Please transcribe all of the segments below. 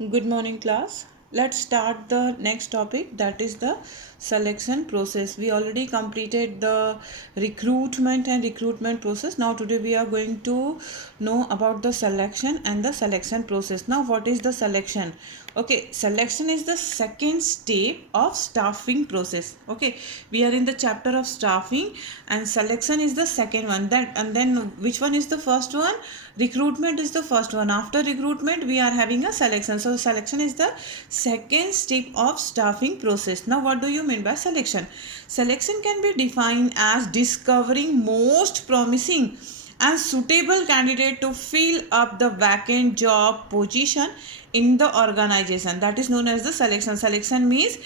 Good morning, class. Let's start the next topic, that is the selection process. We already completed the recruitment process. Now today we are going to know about the selection and the selection process. Now what is the selection? Okay, selection is the second step of staffing process. Okay, we are in the chapter of staffing and selection is the second one. That and then which one is the first one? Recruitment is the first one. After recruitment we are having a selection. So selection is the second step of staffing process. Now what do you mean by selection? Selection can be defined as discovering most promising and suitable candidate to fill up the vacant job position in the organization. That is known as the selection. Selection means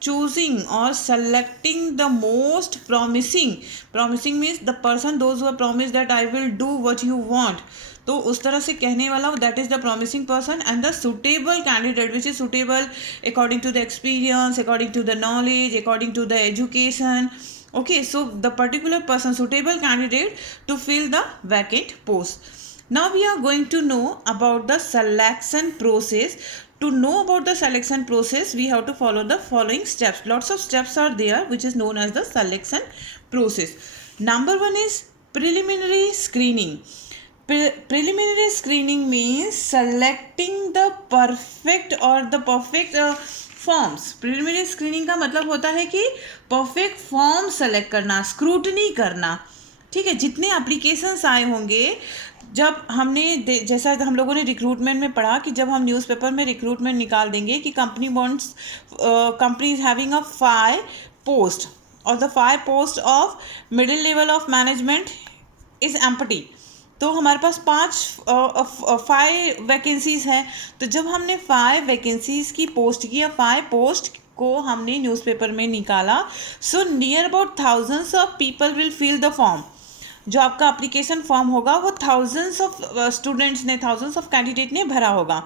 choosing or selecting the most promising. Promising means the person, those who are promised that I will do what you want, तो उस तरह से कहने वाला that is the promising person and the suitable candidate which is suitable according to the experience, according to the knowledge, according to the education. Okay, so the particular person, suitable candidate to fill the vacant post. Now we are going to know about the selection process. To know about the selection process, we have to follow the following steps. Lots of steps are there which is known as the selection process. Number one is preliminary screening. Preliminary screening means selecting the perfect forms. Preliminary screening का मतलब होता है कि perfect form select करना, scrutiny करना. ठीक है, जितने एप्लीकेशंस आए होंगे, जब हमने जैसा हम लोगों ने रिक्रूटमेंट में पढ़ा कि जब हम न्यूज़पेपर में रिक्रूटमेंट निकाल देंगे कि company is having a 5 post और the 5 post of middle level of management is empty, तो हमारे पास 5 वैकेंसीज हैं. तो जब हमने 5 वैकेंसीज की पोस्ट किया, 5 पोस्ट को हमने न्यूज़पेपर में निकाला, so near about thousands of people will fill the form. जो आपका एप्लीकेशन फॉर्म होगा वो थाउजेंड्स ऑफ स्टूडेंट्स ने, थाउजेंड्स ऑफ कैंडिडेट ने भरा होगा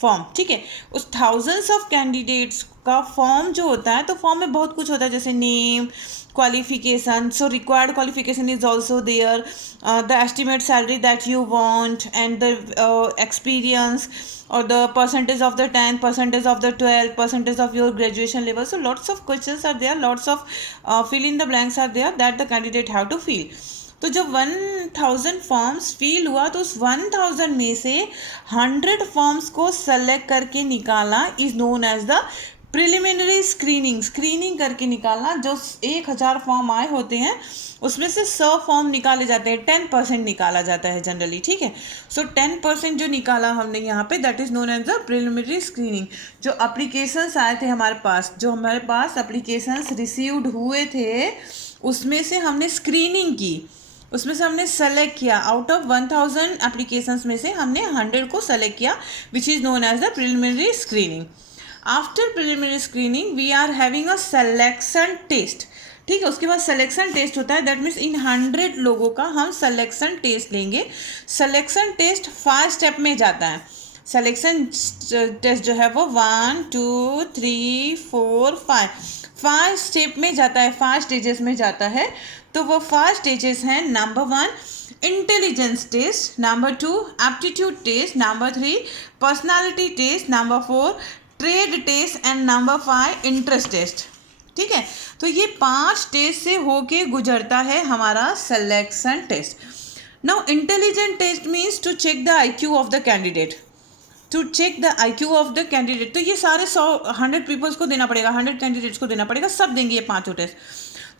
फॉर्म. ठीक है, उस थाउजेंड्स ऑफ कैंडिडेट्स का फॉर्म जो होता है, तो फॉर्म में बहुत कुछ होता है जैसे name, qualification. So required qualification is also there, the estimate salary that you want, and the experience or the percentage of the 10, percentage of the 12, percentage of your graduation level. So lots of questions are there, lots of fill in the blanks are there that the candidate have to fill. तो जब 1000 forms fill हुआ तो उस 1000 में से 100 forms को select करके निकाला is known as the preliminary screening. Screening करके निकालना. जो 1000 फॉर्म आए होते हैं उसमें से 100 फॉर्म निकाले जाते हैं, 10% निकाला जाता है जनरली. ठीक है, सो 10% जो निकाला हमने यहाँ पे that is known as the preliminary screening. जो एप्लीकेशंस आए थे हमारे पास, जो हमारे पास एप्लीकेशंस रिसीव्ड हुए थे, उसमें से हमने स्क्रीनिंग की, उसमें से हमने सेलेक्ट किया. आउट ऑफ 1000 एप्लीकेशंस में से हमने 100 को सेलेक्ट किया which is known as the preliminary screening. After preliminary screening we are having a selection test. ठीक है, उसके बाद सिलेक्शन टेस्ट होता है. दैट मीन्स इन 100 लोगों का हम सिलेक्शन टेस्ट लेंगे. सिलेक्शन टेस्ट 5 स्टेप में जाता है. सिलेक्शन टेस्ट जो है वो 1 2 3 4 5 स्टेप में जाता है, 5 स्टेजेस में जाता है. तो वो 5 स्टेजेस हैं. Number 1 intelligence test, number 2 aptitude test, number 3 personality test, number 4 trade test and number 5 interest test. ठीक है, तो ये 5 टेस्ट से होके गुजरता है हमारा selection test. Now intelligent test means to check the IQ of the candidate. To check the IQ of the candidate. तो ये सारे 100 पीपल्स को देना पड़ेगा, 100 कैंडिडेट्स को देना पड़ेगा, सब देंगे ये 5 टेस्ट.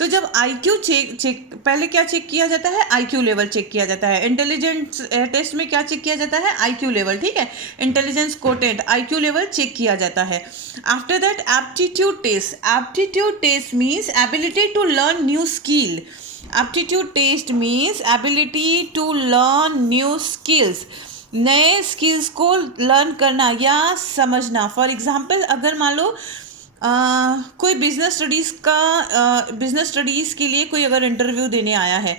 तो जब IQ चेक पहले क्या चेक किया जाता है, IQ लेवल चेक किया जाता है. इंटेलिजेंस टेस्ट में क्या चेक किया जाता है, IQ लेवल. ठीक है, intelligence quotient IQ level check किया जाता है. After that aptitude test. Aptitude test means ability to learn new skill. Aptitude test means ability to learn new skills. नए स्किल्स को लर्न करना या समझना. फॉर एग्जाम्पल, अगर मान लो कोई बिजनेस स्टडीज़ के लिए कोई अगर इंटरव्यू देने आया है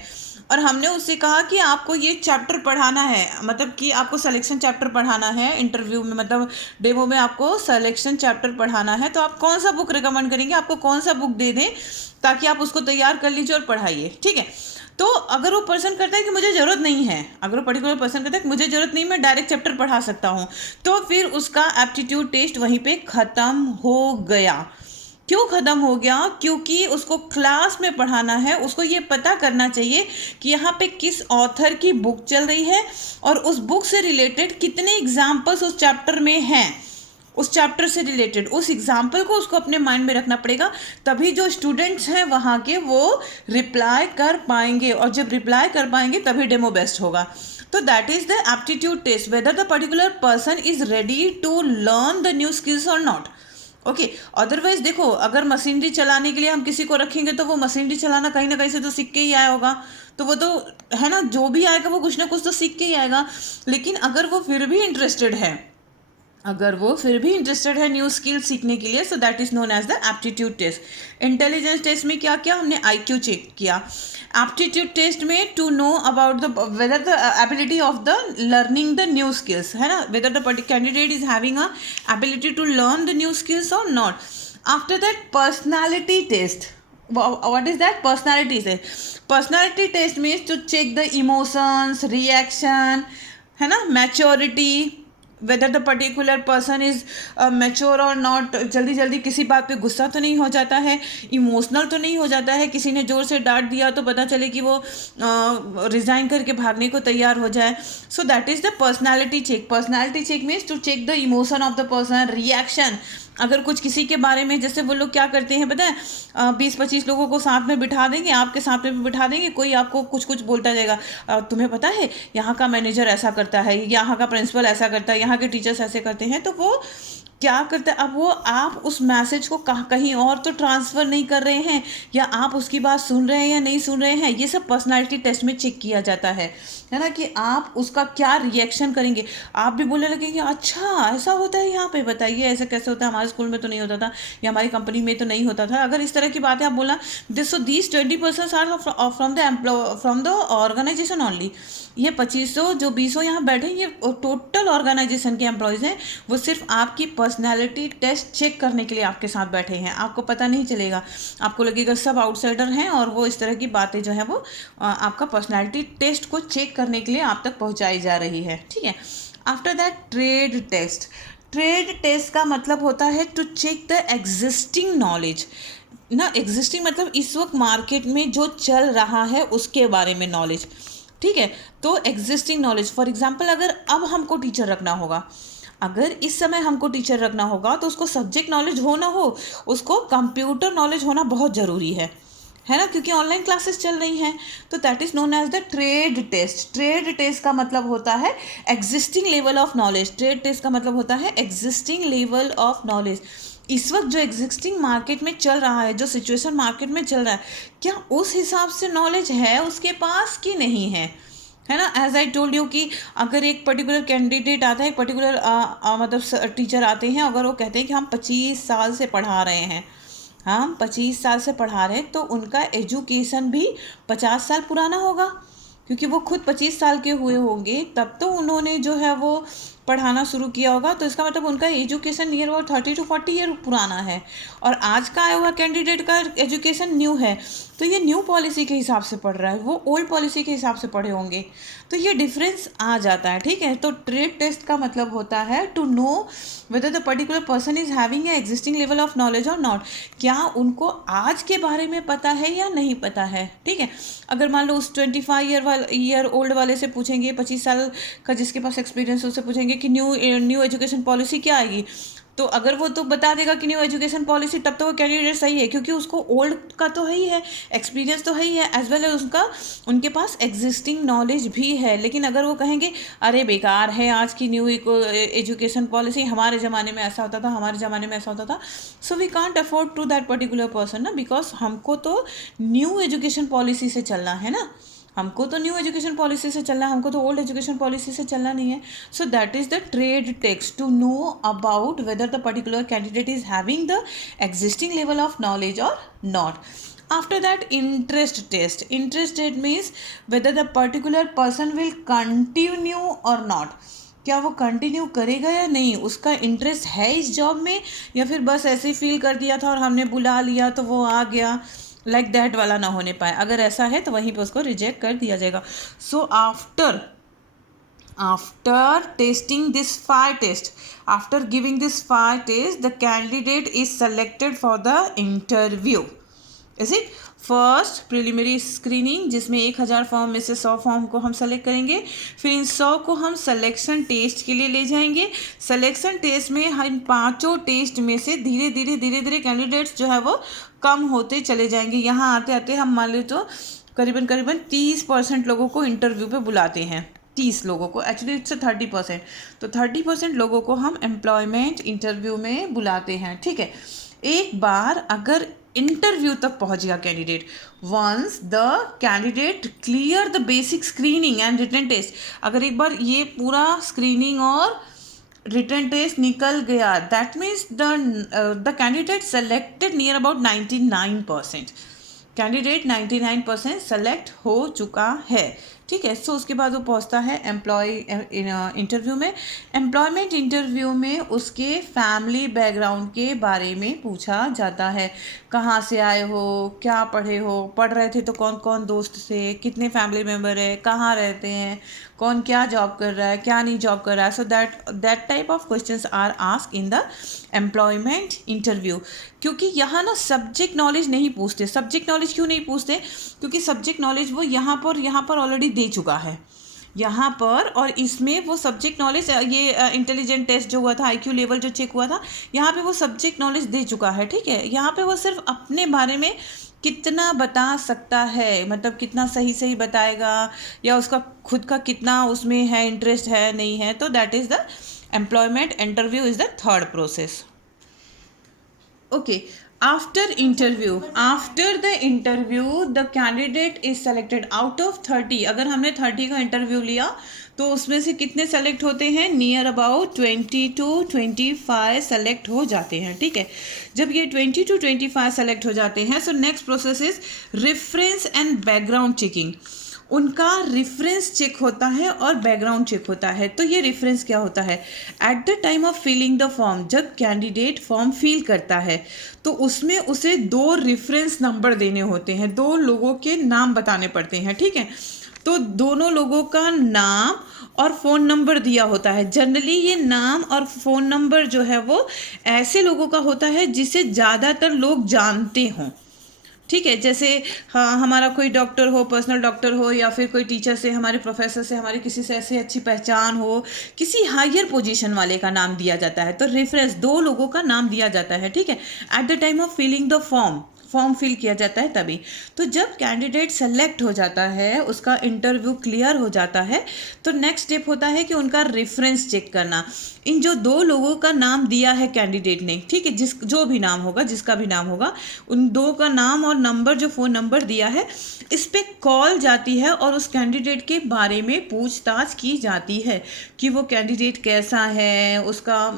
और हमने उससे कहा कि आपको ये चैप्टर पढ़ाना है, मतलब कि आपको सिलेक्शन चैप्टर पढ़ाना है इंटरव्यू में, मतलब डेमो में आपको सिलेक्शन चैप्टर पढ़ाना है, तो आप कौन सा बुक रिकमेंड करेंगे, आपको कौन सा बुक दे दें ताकि आप उसको तैयार कर लीजिए और पढ़ाइए. ठीक है, तो अगर वो पर्सन करता है कि मुझे ज़रूरत नहीं है, अगर वो पर्टिकुलर पर्सन कहता है कि मुझे ज़रूरत नहीं, मैं डायरेक्ट चैप्टर पढ़ा सकता हूँ, तो फिर उसका एप्टीट्यूड टेस्ट वहीं पे ख़त्म हो गया। क्यों ख़त्म हो गया? क्योंकि उसको क्लास में पढ़ाना है, उसको ये पता करना चाहिए कि यहाँ पे किस ऑथर की बुक चल रही है और उस बुक से रिलेटेड कितने एग्जाम्पल्स उस चैप्टर में हैं, उस चैप्टर से रिलेटेड उस एग्जाम्पल को उसको अपने माइंड में रखना पड़ेगा। तभी जो स्टूडेंट्स हैं वहाँ के वो रिप्लाई कर पाएंगे, और जब रिप्लाई कर पाएंगे तभी डेमो बेस्ट होगा। तो that is the aptitude test, whether the particular person is ready to learn the new skills और नॉट। ओके, अदरवाइज देखो, अगर मशीनरी चलाने के लिए हम किसी को रखेंगे तो वो मशीनरी चलाना कहीं ना कहीं से तो सीख के ही आया होगा, तो वो तो है ना, जो भी आएगा वो कुछ ना कुछ तो सीख के ही आएगा। लेकिन अगर वो फिर भी इंटरेस्टेड है, न्यू स्किल सीखने के लिए, so that is known as the aptitude test. Intelligence test में क्या किया हमने? IQ चेक किया। एप्टीट्यूड टेस्ट में to know about the whether the ability of the learning the new skills, है ना, whether the candidate is having a ability to learn the new skills और not. After that personality test, what is that? Personality test means to check the emotions, reaction, है ना, maturity, whether the particular person is mature or not, जल्दी जल्दी किसी बात पे गुस्सा तो नहीं हो जाता है, इमोशनल तो नहीं हो जाता है, किसी ने जोर से डांट दिया तो पता चले कि वो रिज़ाइन करके भागने को तैयार हो जाए। So that is the personality check means to check the emotion of the person, reaction. अगर कुछ किसी के बारे में, जैसे वो लोग क्या करते हैं पता है, 20-25 लोगों को साथ में बिठा देंगे, आपके साथ में भी बिठा देंगे, कोई आपको कुछ कुछ बोलता जाएगा, तुम्हें पता है यहाँ का मैनेजर ऐसा करता है, यहाँ का प्रिंसिपल ऐसा करता है, यहाँ के टीचर्स ऐसे करते हैं, तो वो क्या करता है, अब वो आप उस मैसेज को कहीं और तो ट्रांसफ़र नहीं कर रहे हैं, या आप उसकी बात सुन रहे हैं या नहीं सुन रहे हैं, ये सब पर्सनालिटी टेस्ट में चेक किया जाता है ना, कि आप उसका क्या रिएक्शन करेंगे। आप भी बोलने लगेंगे अच्छा ऐसा होता है यहाँ पे, बताइए ऐसा कैसे होता है, हमारे स्कूल में तो नहीं होता था, या हमारी कंपनी में तो नहीं होता था। अगर इस तरह की बातें आप बोला, this 20% are from the organization only. ये 2500 जो 20 यहाँ बैठे, ये टोटल ऑर्गेनाइजेशन के एम्प्लॉयज़ हैं, वो सिर्फ आपकी पर्सनैलिटी टेस्ट चेक करने के लिए आपके साथ बैठे हैं। आपको पता नहीं चलेगा, आपको लगेगा सब आउटसाइडर हैं, और वो इस तरह की बातें जो हैं वो आपका पर्सनैलिटी टेस्ट को चेक करने के लिए आप तक पहुंचाई जा रही है, ठीक है। आफ्टर दैट ट्रेड टेस्ट का मतलब होता है to check the existing knowledge ना, एग्जिस्टिंग मतलब इस वक्त मार्केट में जो चल रहा है उसके बारे में नॉलेज, ठीक है। तो एग्जिस्टिंग नॉलेज, फॉर एग्जांपल अगर अब हमको टीचर रखना होगा, अगर इस समय हमको टीचर रखना होगा तो उसको सब्जेक्ट नॉलेज हो ना हो, उसको कंप्यूटर नॉलेज होना बहुत ज़रूरी है ना, क्योंकि ऑनलाइन क्लासेस चल रही हैं। तो that is known as the trade test का मतलब होता है existing level of knowledge. Trade test का मतलब होता है एग्जिस्टिंग लेवल ऑफ नॉलेज। इस वक्त जो एग्जिस्टिंग मार्केट में चल रहा है, जो सिचुएशन मार्केट में चल रहा है, क्या उस हिसाब से नॉलेज है उसके पास कि नहीं है ना। एज आई टोल्ड यू कि अगर एक पर्टिकुलर कैंडिडेट आता है, एक पर्टिकुलर मतलब टीचर आते हैं, अगर वो कहते हैं कि हम 25 साल से पढ़ा रहे हैं, हम 25 साल से पढ़ा रहे हैं, तो उनका एजुकेशन भी 50 साल पुराना होगा, क्योंकि वो खुद 25 साल के हुए होंगे तब तो उन्होंने जो है वो पढ़ाना शुरू किया होगा। तो इसका मतलब उनका education near about 30 to 40 year पुराना है, और आज का आया हुआ कैंडिडेट का एजुकेशन न्यू है, तो ये न्यू पॉलिसी के हिसाब से पढ़ रहा है, वो ओल्ड पॉलिसी के हिसाब से पढ़े होंगे, तो ये डिफरेंस आ जाता है, ठीक है। तो ट्रेड टेस्ट का मतलब होता है to know whether the particular person is having a existing level of knowledge और नॉट, क्या उनको आज के बारे में पता है या नहीं पता है, ठीक है। अगर मान लो उस 25 ईयर ओल्ड वाले से पूछेंगे, 25 साल का जिसके पास एक्सपीरियंस, उससे पूछेंगे कि न्यू एजुकेशन पॉलिसी क्या आएगी, तो अगर वो तो बता देगा कि न्यू एजुकेशन पॉलिसी, तब तो वो कैंडिडेट सही है, क्योंकि उसको ओल्ड का तो है ही है, एक्सपीरियंस तो है ही है, एज वेल एज उनके पास एग्जिस्टिंग नॉलेज भी है। लेकिन अगर वो कहेंगे अरे बेकार है आज की न्यू एजुकेशन पॉलिसी, हमारे ज़माने में ऐसा होता था, हमारे ज़माने में ऐसा होता था, so we can't afford to that particular person ना, बिकॉज हमको तो न्यू एजुकेशन पॉलिसी से चलना है ना, हमको तो न्यू एजुकेशन पॉलिसी से चलना है, हमको तो ओल्ड एजुकेशन पॉलिसी से चलना नहीं है। So that is the trade test to know about whether the particular candidate is having the existing level of knowledge और not. After that interest test means whether the particular person will continue और not, क्या वो continue करेगा या नहीं, उसका interest है इस जॉब में, या फिर बस ऐसे ही फील कर दिया था और हमने बुला लिया तो वो आ गया, लाइक दैट वाला ना होने पाए। अगर ऐसा है तो वहीं पे उसको रिजेक्ट कर दिया जाएगा। सो after testing this 5 tests, after giving this 5 tests, the candidate is selected for the interview. Is it? First preliminary screening, जिसमें 1000 फॉर्म में से 100 फॉर्म को हम सेलेक्ट करेंगे, फिर इन 100 को हम सिलेक्शन टेस्ट के लिए ले जाएंगे। सिलेक्शन टेस्ट में हम 5 टेस्ट में से धीरे धीरे कैंडिडेट्स जो है वो कम होते चले जाएंगे। यहाँ आते आते हम मान लो तो करीबन 30% लोगों को इंटरव्यू पे बुलाते हैं। 30 लोगों को, एक्चुअली इट्स 30%, तो 30% लोगों को हम एम्प्लॉयमेंट इंटरव्यू में बुलाते हैं। ठीक है, एक बार अगर इंटरव्यू तक पहुंच गया candidate, once the candidate clear the basic screening and written test, अगर एक बार ये पूरा स्क्रीनिंग और रिटन टेस्ट निकल गया, that means the candidate selected near about 99%, candidate 99% select हो चुका है। ठीक है, सो उसके बाद वो पहुंचता है इंटरव्यू में। एम्प्लॉयमेंट इंटरव्यू में उसके फैमिली बैकग्राउंड के बारे में पूछा जाता है। कहाँ से आए हो, क्या पढ़े हो, पढ़ रहे थे तो कौन कौन दोस्त थे, कितने फैमिली मेम्बर है, कहाँ रहते हैं, कौन क्या जॉब कर रहा है, क्या नहीं जॉब कर रहा है। So that type of questions are asked in the employment interview. क्योंकि यहाँ ना सब्जेक्ट नॉलेज नहीं पूछते। सब्जेक्ट नॉलेज क्यों नहीं पूछते? क्योंकि सब्जेक्ट नॉलेज वो यहाँ पर ऑलरेडी दे चुका है यहाँ पर, और इसमें वो सब्जेक्ट नॉलेज, ये इंटेलिजेंट टेस्ट जो हुआ था, आईक्यू लेवल जो चेक हुआ था, यहाँ पे वो सब्जेक्ट नॉलेज दे चुका है। ठीक है, यहाँ पे वो सिर्फ अपने बारे में कितना बता सकता है, मतलब कितना सही बताएगा, या उसका खुद का कितना उसमें है, इंटरेस्ट है नहीं है। तो that is the employment interview is the third process. Okay, after the interview the candidate is selected out of 30। अगर हमने 30 का इंटरव्यू लिया तो उसमें से कितने सेलेक्ट होते हैं? नियर अबाउट 20 to 25 सेलेक्ट हो जाते हैं। ठीक है, जब ये 20 to 25 सेलेक्ट हो जाते हैं, so next process is reference and background checking. उनका रेफरेंस चेक होता है और बैकग्राउंड चेक होता है। तो ये रेफरेंस क्या होता है? At the time of filling the form, जब कैंडिडेट फॉर्म फिल करता है तो उसमें उसे 2 रेफरेंस नंबर देने होते हैं, 2 लोगों के नाम बताने पड़ते हैं। ठीक है, तो दोनों लोगों का नाम और फ़ोन नंबर दिया होता है। जनरली ये नाम और फ़ोन नंबर जो है वो ऐसे लोगों का होता है जिसे ज़्यादातर लोग जानते हों। ठीक है, जैसे हाँ, हमारा कोई डॉक्टर हो, पर्सनल डॉक्टर हो, या फिर कोई टीचर से, हमारे प्रोफेसर से, हमारी किसी से ऐसी अच्छी पहचान हो, किसी हायर पोजीशन वाले का नाम दिया जाता है। तो रेफरेंस 2 लोगों का नाम दिया जाता है। ठीक है, at the time of filling the form fill किया जाता है तभी। तो जब कैंडिडेट सेलेक्ट हो जाता है, उसका इंटरव्यू क्लियर हो जाता है, तो नेक्स्ट स्टेप होता है कि उनका रेफरेंस चेक करना। इन जो 2 लोगों का नाम दिया है कैंडिडेट ने, ठीक है, जो भी नाम होगा, जिसका भी नाम होगा, उन 2 का नाम और नंबर, जो फ़ोन नंबर दिया है, इस पर कॉल जाती है और उस कैंडिडेट के बारे में पूछताछ की जाती है कि वो कैंडिडेट कैसा है, उसका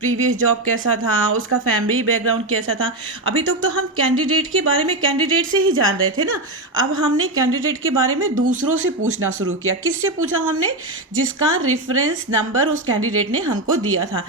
प्रीवियस जॉब कैसा था, उसका फैमिली बैकग्राउंड कैसा था। अभी तक तो हम कैंडिडेट के बारे में कैंडिडेट से ही जान रहे थे ना, अब हमने कैंडिडेट के बारे में दूसरों से पूछना शुरू किया। किससे पूछा हमने? जिसका रेफरेंस नंबर उस कैंडिडेट ने हमको दिया था।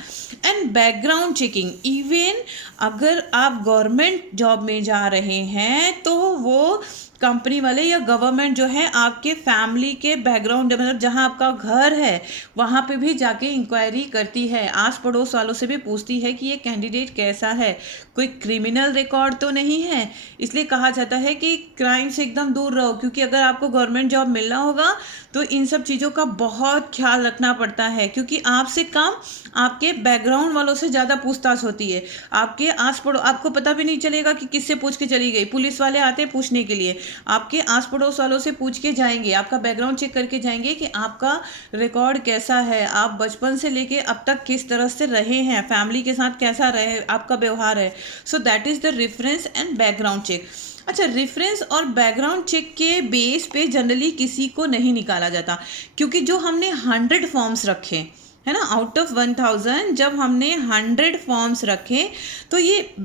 एंड बैकग्राउंड चेकिंग, इवन अगर आप गवर्नमेंट जॉब में जा रहे हैं तो वो कंपनी वाले या गवर्नमेंट जो है आपके फैमिली के बैकग्राउंड, मतलब जहाँ आपका घर है वहाँ पे भी जाके इंक्वायरी करती है, आस पड़ोस वालों से भी पूछती है कि ये कैंडिडेट कैसा है, कोई क्रिमिनल रिकॉर्ड तो नहीं है। इसलिए कहा जाता है कि क्राइम से एकदम दूर रहो, क्योंकि अगर आपको गवर्नमेंट जॉब मिलना होगा तो इन सब चीज़ों का बहुत ख्याल रखना पड़ता है, क्योंकि आपसे कम आपके बैकग्राउंड वालों से ज़्यादा पूछताछ होती है। आपके आस पड़ोस, आपको पता भी नहीं चलेगा कि किससे पूछ के चली गई। पुलिस वाले आते हैं पूछने के लिए, आपके आस पड़ोस वालों से पूछ के जाएंगे, आपका बैकग्राउंड चेक करके जाएंगे कि आपका रिकॉर्ड कैसा है, आप बचपन से लेके अब तक किस तरह से रहे हैं, फैमिली के साथ कैसा रहे, आपका व्यवहार है। So that is the reference and background check. अच्छा, रेफरेंस और बैकग्राउंड चेक के बेस पे जनरली किसी को नहीं निकाला जाता, क्योंकि जो हमने 100 फॉर्म्स रखे है ना, आउट ऑफ 1000 जब हमने 100 फॉर्म्स रखे, तो ये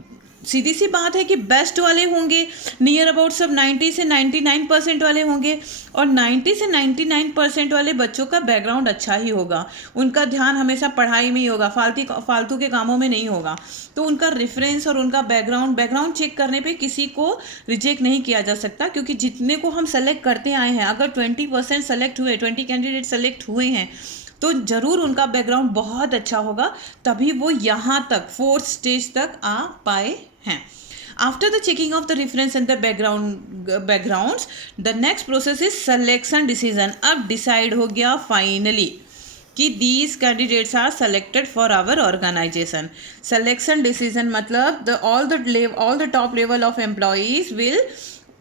सीधी सी बात है कि बेस्ट वाले होंगे नियर अबाउट सब 90 से 99% वाले होंगे, और 90 से 99% वाले बच्चों का बैकग्राउंड अच्छा ही होगा, उनका ध्यान हमेशा पढ़ाई में ही होगा, फालतू के कामों में नहीं होगा। तो उनका रेफरेंस और उनका बैकग्राउंड चेक करने पे किसी को रिजेक्ट नहीं किया जा सकता, क्योंकि जितने को हम सेलेक्ट करते आए हैं, अगर 20% सेलेक्ट हुए, 20 कैंडिडेट सेलेक्ट हुए हैं, तो ज़रूर उनका बैकग्राउंड बहुत अच्छा होगा, तभी वो यहाँ तक 4th स्टेज तक आ पाए हैं। After the checking of the reference and the backgrounds, the next process is selection decision. अब डिसाइड हो गया फाइनली कि these candidates are selected for our organisation. Selection decision मतलब all the top level of employees will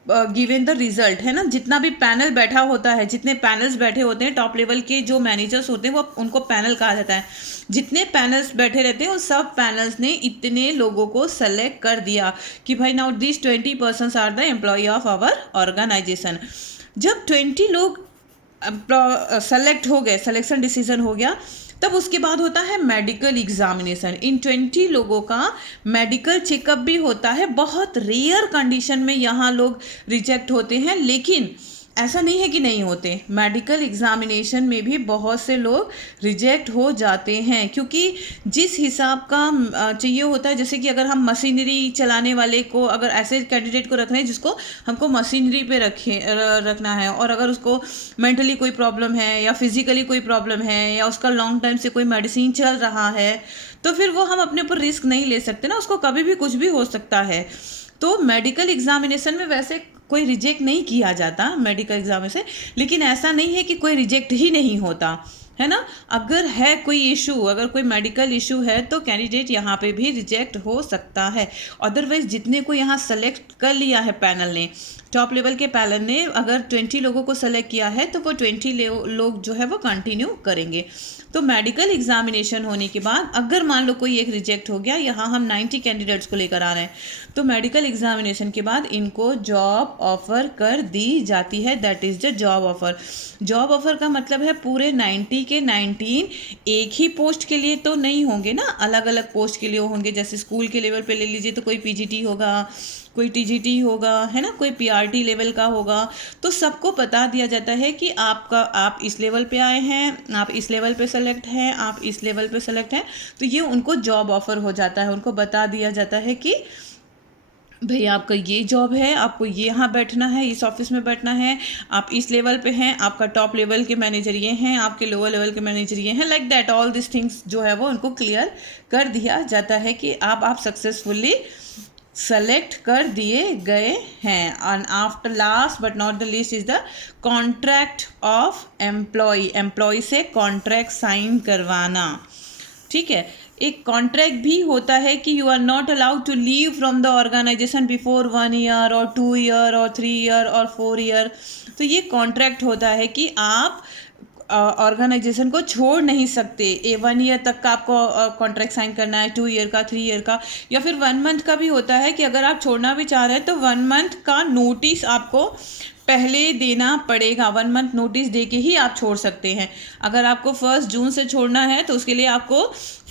given the result, है ना। जितना भी panel बैठा होता है, जितने पैनल्स बैठे होते हैं, टॉप लेवल के जो मैनेजर्स होते हैं, वो उनको पैनल कहा जाता है। जितने पैनल्स बैठे रहते हैं, उन सब पैनल्स ने इतने लोगों को सेलेक्ट कर दिया कि भाई now this 20% are the employ of our organization. जब 20 लोग सेलेक्ट हो गए, सिलेक्शन डिसीजन हो गया, तब उसके बाद होता है मेडिकल एग्जामिनेशन। इन 20 लोगों का मेडिकल चेकअप भी होता है। बहुत रेयर कंडीशन में यहाँ लोग रिजेक्ट होते हैं, लेकिन ऐसा नहीं है कि नहीं होते। मेडिकल एग्जामिनेशन में भी बहुत से लोग रिजेक्ट हो जाते हैं, क्योंकि जिस हिसाब का चाहिए होता है, जैसे कि अगर हम मशीनरी चलाने वाले को, अगर ऐसे कैंडिडेट को रख रहे हैं जिसको हमको मशीनरी पे रखना है, और अगर उसको मेंटली कोई प्रॉब्लम है या फिजिकली कोई प्रॉब्लम है या उसका लॉन्ग टाइम से कोई मेडिसिन चल रहा है, तो फिर वो हम अपने ऊपर रिस्क नहीं ले सकते ना, उसको कभी भी कुछ भी हो सकता है। तो मेडिकल एग्जामिनेशन में वैसे कोई रिजेक्ट नहीं किया जाता मेडिकल एग्जाम से, लेकिन ऐसा नहीं है कि कोई रिजेक्ट ही नहीं होता, है ना। अगर है कोई इशू, अगर कोई मेडिकल इशू है, तो कैंडिडेट यहाँ पे भी रिजेक्ट हो सकता है। अदरवाइज जितने को यहाँ सेलेक्ट कर लिया है पैनल ने, टॉप लेवल के पैनल ने अगर 20 लोगों को सेलेक्ट किया है, तो वो 20 लोग जो है वो कंटिन्यू करेंगे। तो मेडिकल एग्जामिनेशन होने के बाद अगर मान लो कोई एक रिजेक्ट हो गया, यहाँ हम 90 कैंडिडेट्स को लेकर आ रहे हैं, तो मेडिकल एग्जामिनेशन के बाद इनको जॉब ऑफर कर दी जाती है। That is the job offer. Job offer का मतलब है पूरे 90 के 19 एक ही पोस्ट के लिए तो नहीं होंगे ना, अलग अलग पोस्ट के लिए होंगे। जैसे स्कूल के लेवल पे ले लीजिए तो कोई पीजीटी होगा, कोई टीजीटी होगा, है ना, कोई पीआरटी लेवल का होगा। तो सबको बता दिया जाता है कि आप इस लेवल पे आए हैं, आप इस लेवल पे सेलेक्ट हैं, आप इस लेवल पे सेलेक्ट हैं, तो ये उनको जॉब ऑफर हो जाता है। उनको बता दिया जाता है कि भाई आपका ये जॉब है, आपको ये यहाँ बैठना है, इस ऑफिस में बैठना है, आप इस लेवल पे हैं, आपका टॉप लेवल के मैनेजर ये हैं, आपके लोअर लेवल के मैनेजर ये हैं, like that all this things जो है वो उनको क्लियर कर दिया जाता है कि आप सक्सेसफुली सेलेक्ट कर दिए गए हैं। And after last but not the least is the contract of employ से कॉन्ट्रैक्ट साइन करवाना। ठीक है, एक कॉन्ट्रैक्ट भी होता है कि you are not allowed to leave from the organization before 1 year और 2 ईयर और 3 ईयर और 4 ईयर। तो ये कॉन्ट्रैक्ट होता है कि आप ऑर्गेनाइजेशन को छोड़ नहीं सकते। 1 ईयर तक का आपको कॉन्ट्रैक्ट साइन करना है, 2 ईयर का, 3 ईयर का, या फिर 1 मंथ का भी होता है कि अगर आप छोड़ना भी चाह रहे हैं तो 1 मंथ का नोटिस आपको पहले देना पड़ेगा। 1 मंथ नोटिस दे के ही आप छोड़ सकते हैं। अगर आपको 1 जून से छोड़ना है तो उसके लिए आपको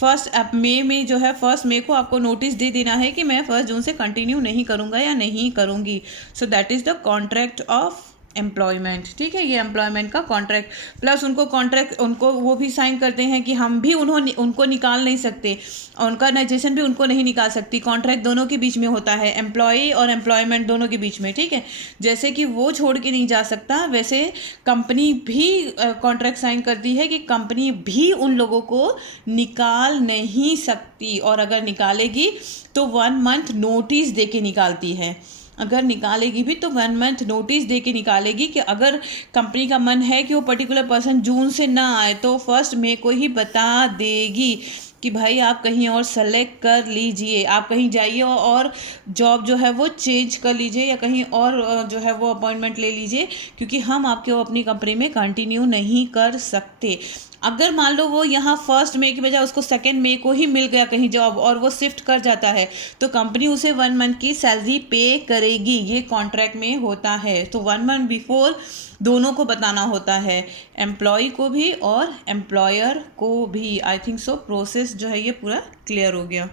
1 मई में जो है 1 मई को आपको नोटिस दे देना है कि मैं 1 जून से कंटिन्यू नहीं करूँगा या नहीं करूँगी। सो that is the contract of employment. ठीक है, ये एम्प्लॉयमेंट का कॉन्ट्रैक्ट, प्लस उनको वो भी साइन करते हैं कि हम भी उनको निकाल नहीं सकते, ऑर्गेनाइजेशन भी उनको नहीं निकाल सकती। कॉन्ट्रैक्ट दोनों के बीच में होता है, एम्प्लॉय और एम्प्लॉयमेंट दोनों के बीच में। ठीक है, जैसे कि वो छोड़ के नहीं जा सकता, वैसे कंपनी भी कॉन्ट्रैक्ट साइन करती है कि कंपनी भी उन लोगों को निकाल नहीं सकती, और अगर निकालेगी तो 1 मंथ नोटिस दे के निकालती है। अगर निकालेगी भी तो 1 मंथ नोटिस दे के निकालेगी कि अगर कंपनी का मन है कि वो पर्टिकुलर पर्सन जून से ना आए तो 1 मई को ही बता देगी कि भाई आप कहीं और सेलेक्ट कर लीजिए, आप कहीं जाइए और जॉब जो है वो चेंज कर लीजिए, या कहीं और जो है वो अपॉइंटमेंट ले लीजिए, क्योंकि हम आपके अपनी कंपनी में कंटिन्यू नहीं कर सकते। अगर मान लो वो यहाँ 1 मई की बजाय उसको 2 मई को ही मिल गया कहीं जॉब और वो शिफ्ट कर जाता है, तो कंपनी उसे 1 मंथ की सैलरी पे करेगी। ये कॉन्ट्रैक्ट में होता है। तो 1 मंथ बिफोर दोनों को बताना होता है, एम्प्लॉय को भी और एम्प्लॉयर को भी। आई थिंक सो प्रोसेस जो है ये पूरा क्लियर हो गया।